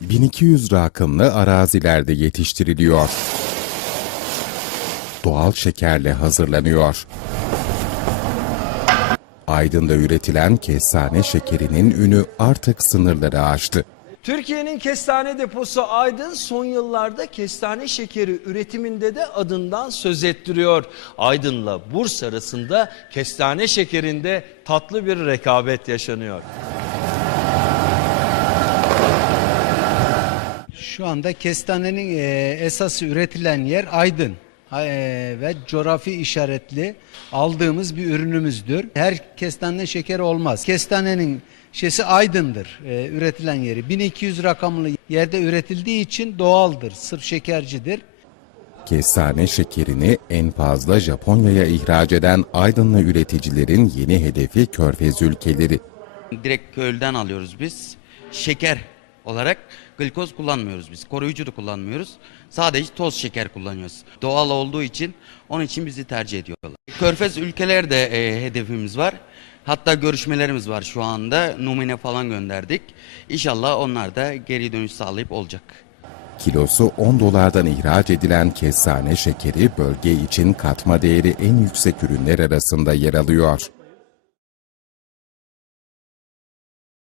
1200 rakımlı arazilerde yetiştiriliyor. Doğal şekerle hazırlanıyor. Aydın'da üretilen kestane şekerinin ünü artık sınırları aştı. Türkiye'nin kestane deposu Aydın son yıllarda kestane şekeri üretiminde de adından söz ettiriyor. Aydın'la Bursa arasında kestane şekerinde tatlı bir rekabet yaşanıyor. Şu anda kestanenin e, esası üretilen yer Aydın e, ve coğrafi işaretli aldığımız bir ürünümüzdür. Her kestane şekeri olmaz. Kestanenin şesi Aydın'dır e, üretilen yeri. 1200 rakamlı yerde üretildiği için doğaldır, sırf şekercidir. Kestane şekerini en fazla Japonya'ya ihraç eden Aydınlı üreticilerin yeni hedefi Körfez ülkeleri. Direkt kölden alıyoruz biz. Şeker olarak glikoz kullanmıyoruz biz. Koruyucu da kullanmıyoruz. Sadece toz şeker kullanıyoruz. Doğal olduğu için onun için bizi tercih ediyorlar. Körfez ülkelerde e, hedefimiz var. Hatta görüşmelerimiz var şu anda. Numune falan gönderdik. İnşallah onlar da geri dönüş sağlayıp olacak. Kilosu 10 dolardan ihraç edilen kestane şekeri bölge için katma değeri en yüksek ürünler arasında yer alıyor.